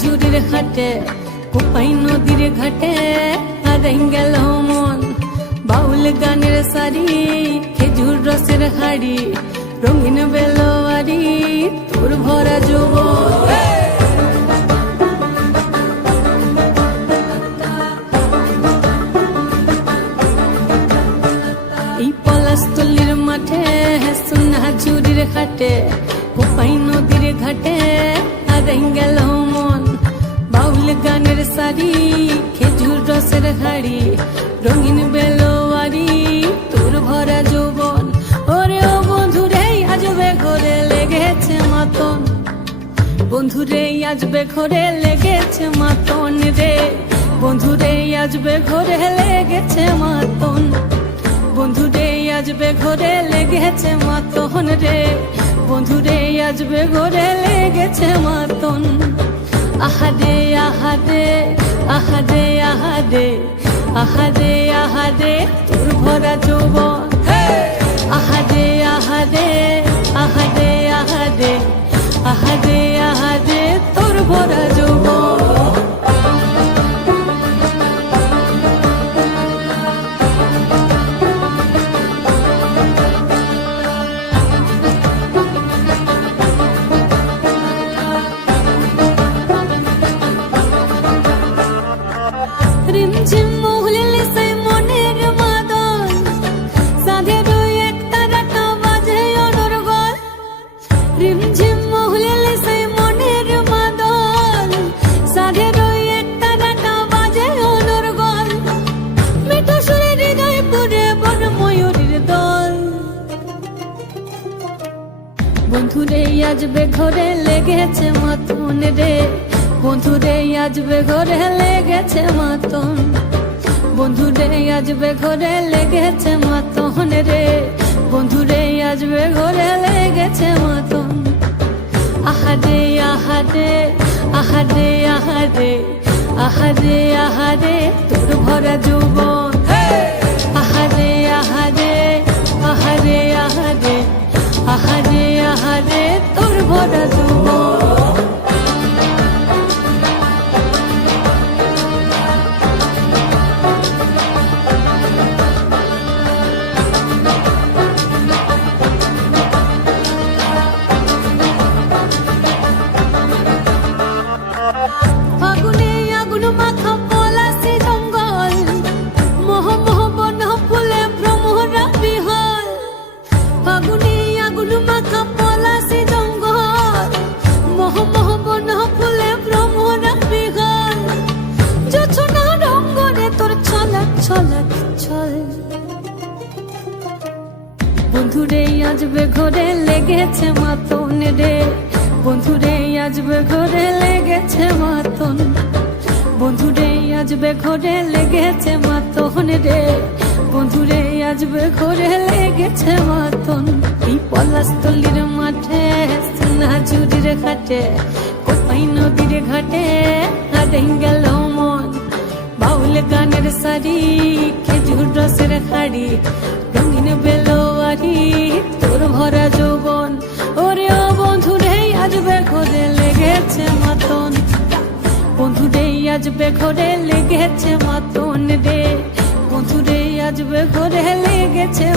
ঝুড়ির ঘাটে কোপাই নদীর ঘাটে হারাই গেল মন। বাউল গানের সারি খেজুর রসের হাড়ি রঙিন বেলোয়ারি তোর ভরা যৌবন। এই পলাশতলির মাঠে সোনা ঝুড়ির ঘাটে কোপাই নদীর ঘাটে হারাই গেল মন। বাউল গানের সারি খেজুর রসের হাড়ি রঙিন বেলোয়ারি তোর ভরা যৌবন। ওরে ও বন্ধুরে আজবে ঘরে লেগেছে মাতন, বন্ধুরে আজবে ঘরে লেগেছে মাতন রে। বন্ধুরে আজবে ঘরে লেগেছে মাতন, বন্ধুরে আজবে ঘরে লেগেছে মাতন রে। বন্ধুরে আজবে ঘরে লেগেছে মাতন। আহারে আহারে আহারে আহারে আহারে আহারে তোর ভরা যৌবন। আহারে আহারে আহারে আহারে আহারে আহারে তোর ভরা যৌবন। রিমঝিম মহুলিলে সেই মনের মাদল সাধের এক তারাটা বাজে অনর্গল। রিমঝিম মহুলিলে সেই মনের মাদল সাধের এক তারাটা বাজে অনর্গল। মিঠো সুরে হৃদয় পুরে বন ময়ূরীর দল। বন্ধুরে আজবে ঘরে লেগেছে মাতন রে। বন্ধুরে আজবে ঘরে লেগেছে মাতন, বন্ধুরে আজবে ঘরে লেগেছে মাতন রে। বন্ধুরে আজবে ঘরে লেগেছে মাতন। আহারে আহারে আহারে আহারে আহারে আহারে তোর ভরা যৌবন। আহারে আহারে আহারে আহারে আহারে আহারে তোর ভরা যৌবন। ফাগুনে আগুন মাখা পলাশি জঙ্গল, মোহ মোহ বন ফুলে ভ্রমরা বিহল। ফাগুনে আগুন মাখা পলাশি জঙ্গল, মোহ মোহ বন ফুলে ভ্রমরা বিহল। জোছনা রঙ্গনে তোর ছলক ছলক ছল। বন্ধুরে আজবে ঘরে লেগেছে মাতন রে। বন্ধুরে আজবে ঘরে লেগেছে মাতন, বন্ধুরে আজবে ঘরে লেগেছে মাতন রে। বন্ধুরে আজবে ঘরে লেগেছে মাতন। এই পলাশতলির মাঠে সোনা ঝুড়ির ঘাটে কোপাই নদীর ঘাটে হারাই গেল মন। বাউল গানের সারি খেজুর রসের হাড়ি রঙিন বেলোয়ারি তোর ভরা যৌবন। ওরে ও বন্ধুরে আজবে ঘরে লেগেছে মাতন, বন্ধুরে আজবে ঘরে লেগেছে মাতন রে। বন্ধুরে আজবে ঘরে লেগেছে